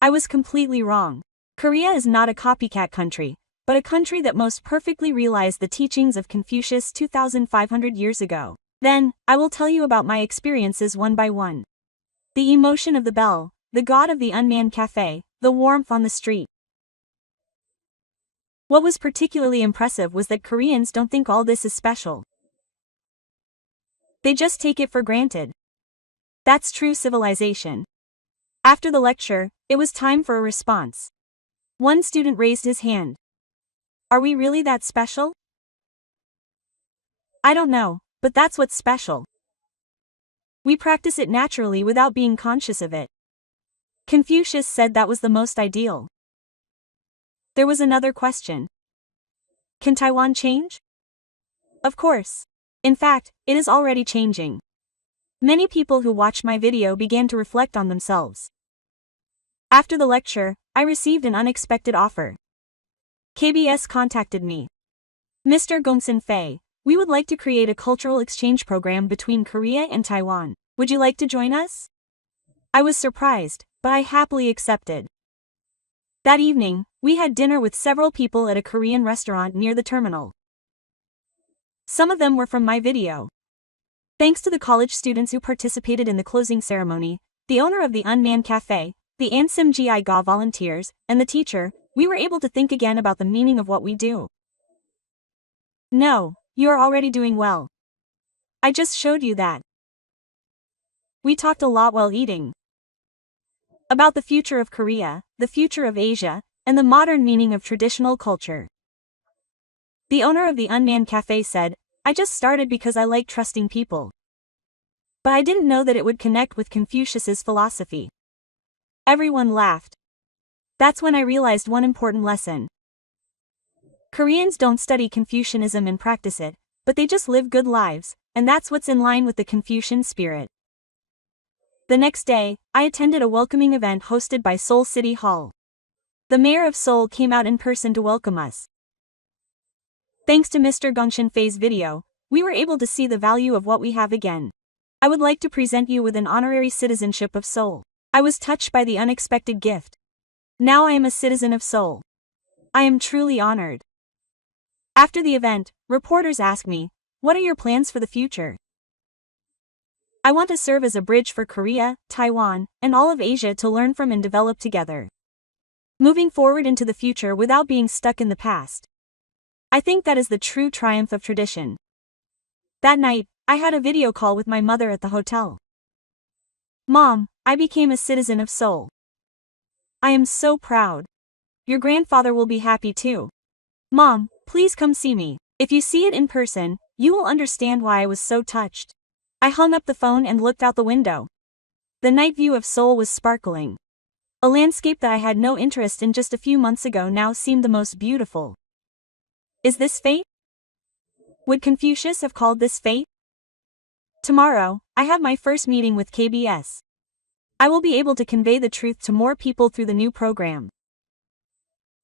I was completely wrong. Korea is not a copycat country, but a country that most perfectly realized the teachings of Confucius 2,500 years ago. Then, I will tell you about my experiences one by one. The emotion of the bell, the god of the unmanned cafe, the warmth on the street. What was particularly impressive was that Koreans don't think all this is special. They just take it for granted. That's true civilization. After the lecture, it was time for a response. One student raised his hand. Are we really that special? I don't know, but that's what's special. We practice it naturally without being conscious of it. Confucius said that was the most ideal. There was another question. Can Taiwan change? Of course. In fact, it is already changing. Many people who watched my video began to reflect on themselves. After the lecture, I received an unexpected offer. KBS contacted me. Mr. Gong Shin-fei, we would like to create a cultural exchange program between Korea and Taiwan. Would you like to join us? I was surprised, but I happily accepted. That evening, we had dinner with several people at a Korean restaurant near the terminal. Some of them were from my video. Thanks to the college students who participated in the closing ceremony, the owner of the unmanned cafe, the Ansim Gi-ga volunteers, and the teacher, we were able to think again about the meaning of what we do. No, you are already doing well. I just showed you that. We talked a lot while eating. About the future of Korea, the future of Asia, and the modern meaning of traditional culture. The owner of the unmanned cafe said, I just started because I like trusting people. But I didn't know that it would connect with Confucius's philosophy. Everyone laughed. That's when I realized one important lesson. Koreans don't study Confucianism and practice it, but they just live good lives, and that's what's in line with the Confucian spirit. The next day, I attended a welcoming event hosted by Seoul City Hall. The mayor of Seoul came out in person to welcome us. Thanks to Mr. Gongshin Fei's video, we were able to see the value of what we have again. I would like to present you with an honorary citizenship of Seoul. I was touched by the unexpected gift. Now I am a citizen of Seoul. I am truly honored. After the event, reporters asked me, "What are your plans for the future?" I want to serve as a bridge for Korea, Taiwan, and all of Asia to learn from and develop together. Moving forward into the future without being stuck in the past. I think that is the true triumph of tradition. That night, I had a video call with my mother at the hotel. "Mom, I became a citizen of Seoul. I am so proud. Your grandfather will be happy too. Mom, please come see me. If you see it in person, you will understand why I was so touched." I hung up the phone and looked out the window. The night view of Seoul was sparkling. A landscape that I had no interest in just a few months ago now seemed the most beautiful. Is this fate? Would Confucius have called this fate? Tomorrow, I have my first meeting with KBS. I will be able to convey the truth to more people through the new program.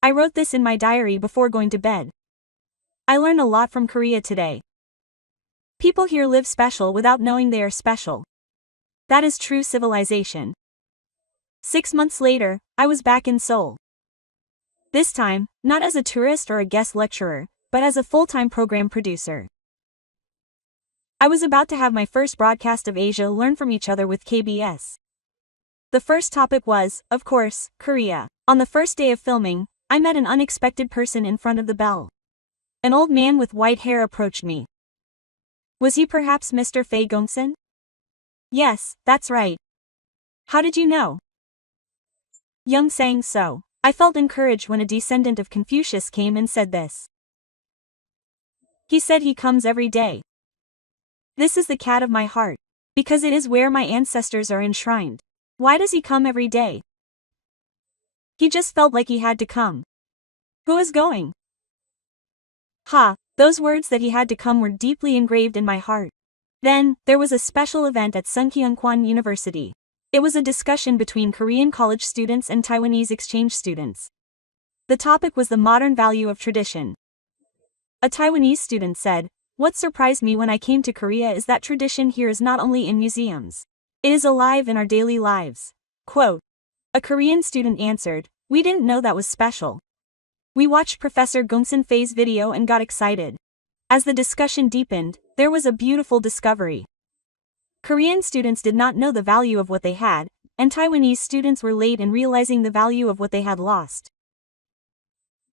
I wrote this in my diary before going to bed. I learned a lot from Korea today. People here live special without knowing they are special. That is true civilization. 6 months later, I was back in Seoul. This time, not as a tourist or a guest lecturer, but as a full-time program producer. I was about to have my first broadcast of Asia learn from each other with KBS. The first topic was, of course, Korea. On the first day of filming, I met an unexpected person in front of the bell. An old man with white hair approached me. Was he perhaps Mr. Fei Gongsun? Yes, that's right. How did you know? Young sang so. I felt encouraged when a descendant of Confucius came and said this. He said he comes every day. This is the cat of my heart, because it is where my ancestors are enshrined. Why does he come every day? He just felt like he had to come. Who is going? Ha, those words that he had to come were deeply engraved in my heart. Then, there was a special event at Sungkyunkwan University. It was a discussion between Korean college students and Taiwanese exchange students. The topic was the modern value of tradition. A Taiwanese student said, "What surprised me when I came to Korea is that tradition here is not only in museums. It is alive in our daily lives." Quote. A Korean student answered, "We didn't know that was special. We watched Professor Gongsun Fei's video and got excited." As the discussion deepened, there was a beautiful discovery. Korean students did not know the value of what they had, and Taiwanese students were late in realizing the value of what they had lost.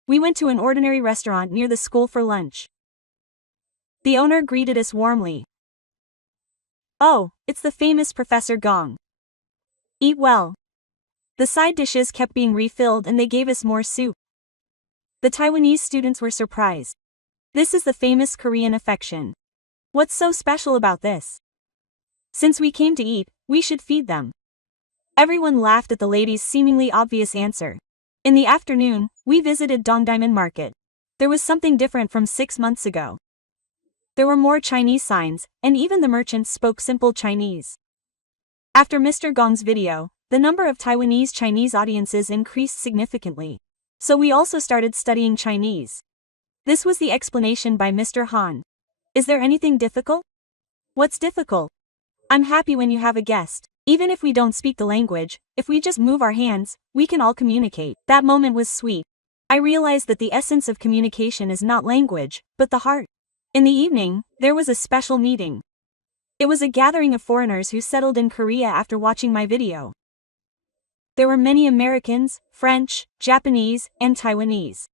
We went to an ordinary restaurant near the school for lunch. The owner greeted us warmly. "Oh, it's the famous Professor Gong. Eat well." The side dishes kept being refilled and they gave us more soup. The Taiwanese students were surprised. This is the famous Korean affection. What's so special about this? Since we came to eat, we should feed them. Everyone laughed at the lady's seemingly obvious answer. In the afternoon, we visited Dongdaemun Market. There was something different from 6 months ago. There were more Chinese signs, and even the merchants spoke simple Chinese. After Mr. Gong's video, the number of Taiwanese Chinese audiences increased significantly. So we also started studying Chinese. This was the explanation by Mr. Han. Is there anything difficult? What's difficult? I'm happy when you have a guest. Even if we don't speak the language, if we just move our hands, we can all communicate. That moment was sweet. I realized that the essence of communication is not language, but the heart. In the evening, there was a special meeting. It was a gathering of foreigners who settled in Korea after watching my video. There were many Americans, French, Japanese, and Taiwanese.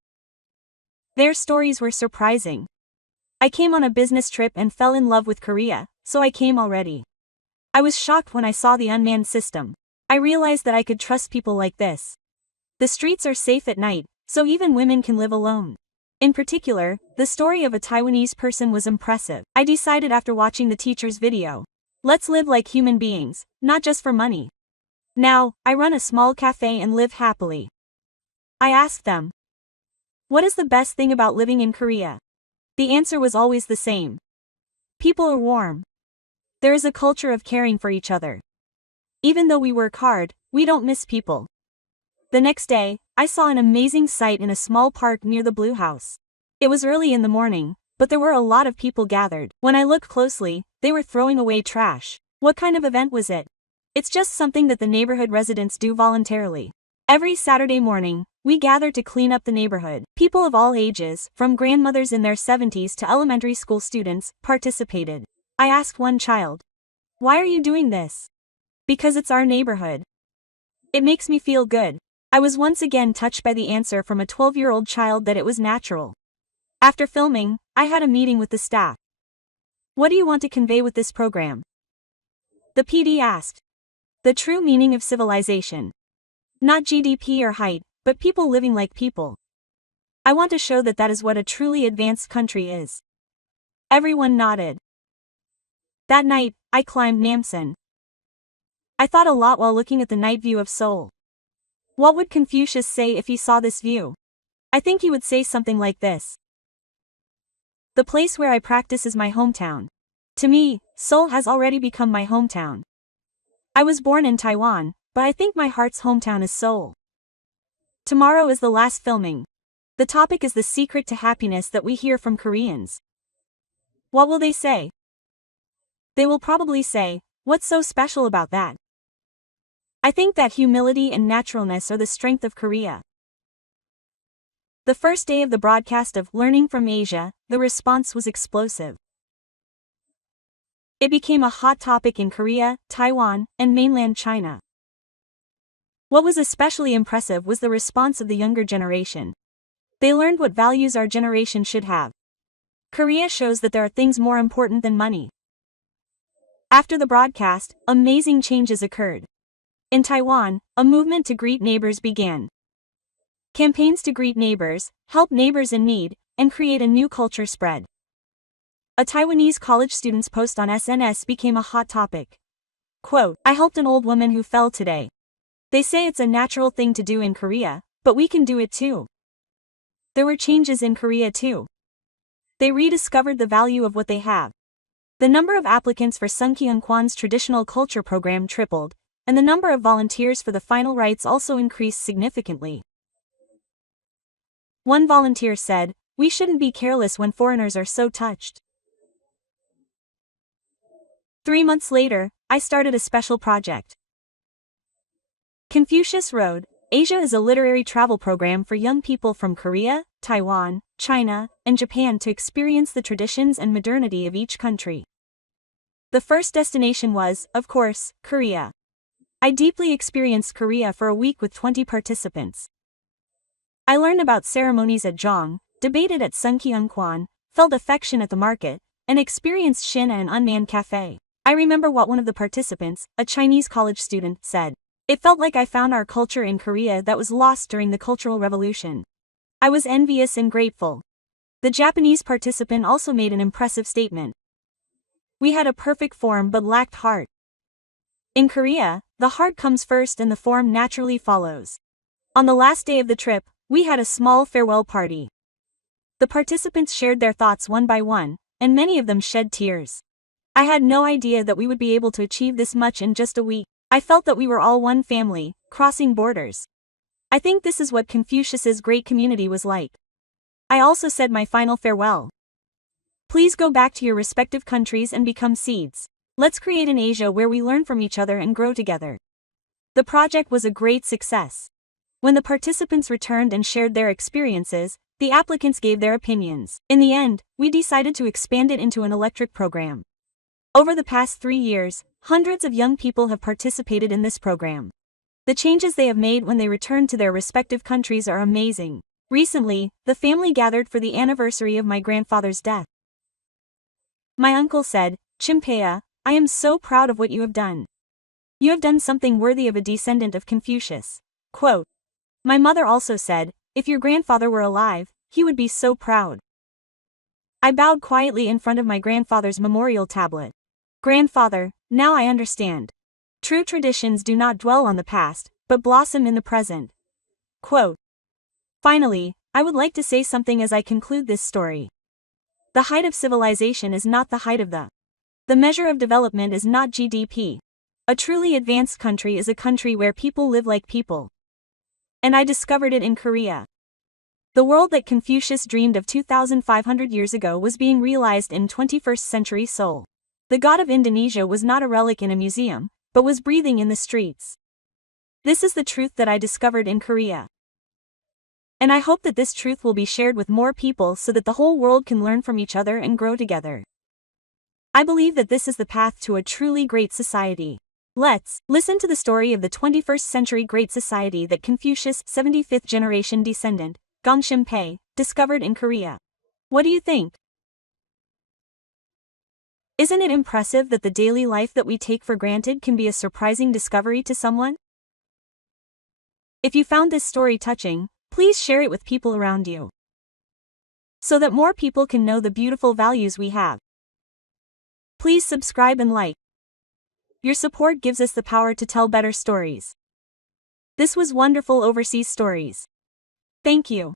Their stories were surprising. I came on a business trip and fell in love with Korea, so I came already. I was shocked when I saw the unmanned system. I realized that I could trust people like this. The streets are safe at night, so even women can live alone. In particular, the story of a Taiwanese person was impressive. I decided after watching the teacher's video. Let's live like human beings, not just for money. Now, I run a small cafe and live happily. I asked them, what is the best thing about living in Korea? The answer was always the same. People are warm. There is a culture of caring for each other. Even though we work hard, we don't miss people. The next day, I saw an amazing sight in a small park near the Blue House. It was early in the morning, but there were a lot of people gathered. When I looked closely, they were throwing away trash. What kind of event was it? It's just something that the neighborhood residents do voluntarily. Every Saturday morning, we gather to clean up the neighborhood. People of all ages, from grandmothers in their 70s to elementary school students, participated. I asked one child, why are you doing this? Because it's our neighborhood. It makes me feel good. I was once again touched by the answer from a 12-year-old child that it was natural. After filming, I had a meeting with the staff. What do you want to convey with this program? The PD asked. The true meaning of civilization. Not GDP or height, but people living like people. I want to show that that is what a truly advanced country is. Everyone nodded. That night, I climbed Namsan. I thought a lot while looking at the night view of Seoul. What would Confucius say if he saw this view? I think he would say something like this. The place where I practice is my hometown. To me, Seoul has already become my hometown. I was born in Taiwan, but I think my heart's hometown is Seoul. Tomorrow is the last filming. The topic is the secret to happiness that we hear from Koreans. What will they say? They will probably say, what's so special about that? I think that humility and naturalness are the strength of Korea. The first day of the broadcast of Learning from Asia, the response was explosive. It became a hot topic in Korea, Taiwan, and mainland China. What was especially impressive was the response of the younger generation. They learned what values our generation should have. Korea shows that there are things more important than money. After the broadcast, amazing changes occurred. In Taiwan, a movement to greet neighbors began. Campaigns to greet neighbors, help neighbors in need, and create a new culture spread. A Taiwanese college student's post on SNS became a hot topic. Quote, I helped an old woman who fell today. They say it's a natural thing to do in Korea, but we can do it too. There were changes in Korea too. They rediscovered the value of what they have. The number of applicants for Sungkyunkwan's traditional culture program tripled, and the number of volunteers for the final rites also increased significantly. One volunteer said, we shouldn't be careless when foreigners are so touched. 3 months later, I started a special project. Confucius Road, Asia is a literary travel program for young people from Korea, Taiwan, China, and Japan to experience the traditions and modernity of each country. The first destination was, of course, Korea. I deeply experienced Korea for a week with 20 participants. I learned about ceremonies at Jong, debated at Sungkyunkwan, felt affection at the market, and experienced Shin at an unmanned cafe. I remember what one of the participants, a Chinese college student, said. It felt like I found our culture in Korea that was lost during the Cultural Revolution. I was envious and grateful. The Japanese participant also made an impressive statement. We had a perfect form but lacked heart. In Korea, the heart comes first and the form naturally follows. On the last day of the trip, we had a small farewell party. The participants shared their thoughts one by one, and many of them shed tears. I had no idea that we would be able to achieve this much in just a week. I felt that we were all one family, crossing borders. I think this is what Confucius's great community was like. I also said my final farewell. Please go back to your respective countries and become seeds. Let's create an Asia where we learn from each other and grow together. The project was a great success. When the participants returned and shared their experiences, the applicants gave their opinions. In the end, we decided to expand it into an electric program. Over the past 3 years, hundreds of young people have participated in this program. The changes they have made when they returned to their respective countries are amazing. Recently, the family gathered for the anniversary of my grandfather's death. My uncle said, Chimpea, I am so proud of what you have done. You have done something worthy of a descendant of Confucius. Quote. My mother also said, if your grandfather were alive, he would be so proud. I bowed quietly in front of my grandfather's memorial tablet. Grandfather, now I understand. True traditions do not dwell on the past, but blossom in the present. Quote. Finally, I would like to say something as I conclude this story. The height of civilization is not the height of the measure of development is not GDP. A truly advanced country is a country where people live like people. And I discovered it in Korea. The world that Confucius dreamed of 2,500 years ago was being realized in 21st century Seoul. The god of Indonesia was not a relic in a museum, but was breathing in the streets. This is the truth that I discovered in Korea. And I hope that this truth will be shared with more people so that the whole world can learn from each other and grow together. I believe that this is the path to a truly great society. Let's listen to the story of the 21st century great society that Confucius' 75th generation descendant, Gong Ximpei, discovered in Korea. What do you think? Isn't it impressive that the daily life that we take for granted can be a surprising discovery to someone? If you found this story touching, please share it with people around you, so that more people can know the beautiful values we have. Please subscribe and like. Your support gives us the power to tell better stories. This was Wonderful Overseas Stories. Thank you.